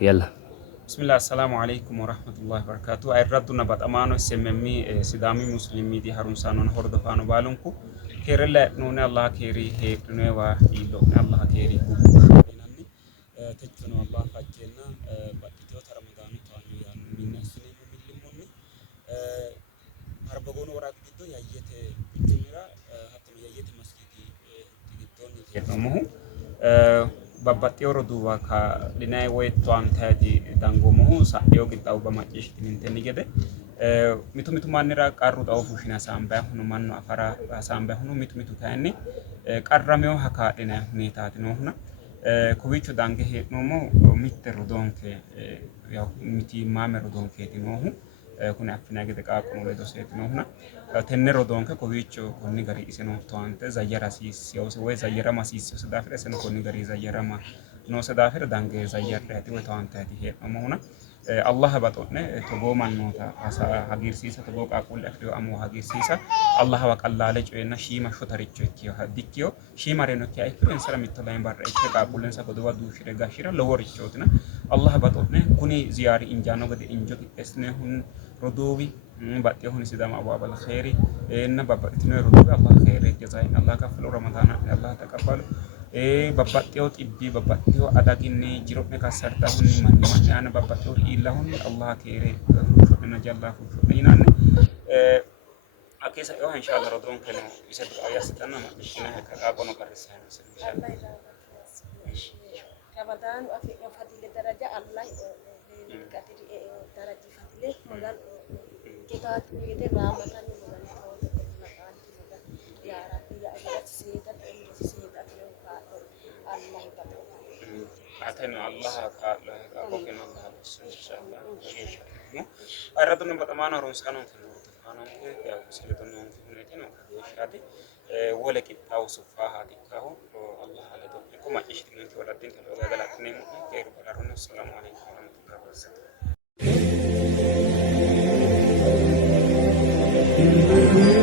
يلا. بسم الله السلام عليكم ورحمة الله وبركاته. أردنا بتأمانه سممي سدامي مسلمي دي هارون سانون هرد فانو بالونكو كيرلا نون الله كيري هيك نوا يلو الله كيري ناني تجفن الله فجينا باتيتو رمضان توانو يعني من سنين مليموني هربغون وراك جدو يايته جميرا حتى يايته مسجدي تجدوني كيرمو babbaxxeyo roduuwa ka dhinay woyitto antaati dangomohu sa'yo qixxaawu bamaccishitini gede mitu mitu mannira qarru xawo fushina saambay hunu mannu afara saambay hunu mitu kayinni qarrameyo hakaadhinay hunetaati noohuna kowiicho dange hee'noommo mitte rodonke miti maame rodonkeeti noohu kuni affina gede qaaqono ledo seeti noohuna tenne rodonke kowiicho konni gari iseno toante zayyara siisiyose woy zayyara masiisiyose daafira iseno konni gari zayyara ma noose daafira dange zayyarreeti woy toanteeti hee'noommohuna Allah baxo'ne togoo mannoota hagiirsiisa togoo qaaqquulle afiriyo amoo hagiirsiisa Allah wa qallaale coyenna shiima shotaricho ikkiyo dikkiyo shiima renokkiya ikkiro insara mitto layin barra ikke qaaqquullensa godowa duushire gashira loworichootina Allah baxo'ne kuni ziyaari injaanno gede injo qixxeessine roduuwi baxxeyohuni sidama abwaabal khayri inna babbaxxitino roduuwi Allah khayri jazaa'in Allah kaffalu ramadaana Allah taqabbalu babbaxxeyo xibbi babbaxxeyo adaginni jiro'ne kassartahunni manni ana babbaxxeyo iillahunni Allah khayri fudhina jalla fudhina yinanni akisa yo inshallah rodoon keno isa ayasitanna ma ishina ka qaaqono qarrisana inshallah رمضان وفي فضيلة درجة الله قدر درجة فضيلة مغان كتاب يد رحمة يا ربي يا الله سيدة الله يبارك أتينا الله كله أبوكنا الله بس إن شاء الله أردنا بتمانى رمسانون أنا يا سيدنا نحن كذي ولك التوصف هذه كهو الله على دونكم ما يشتغلون في ولا دين كذا ولا لكنهم غير بلارون السلام عليكم ورحمة الله وبركاته.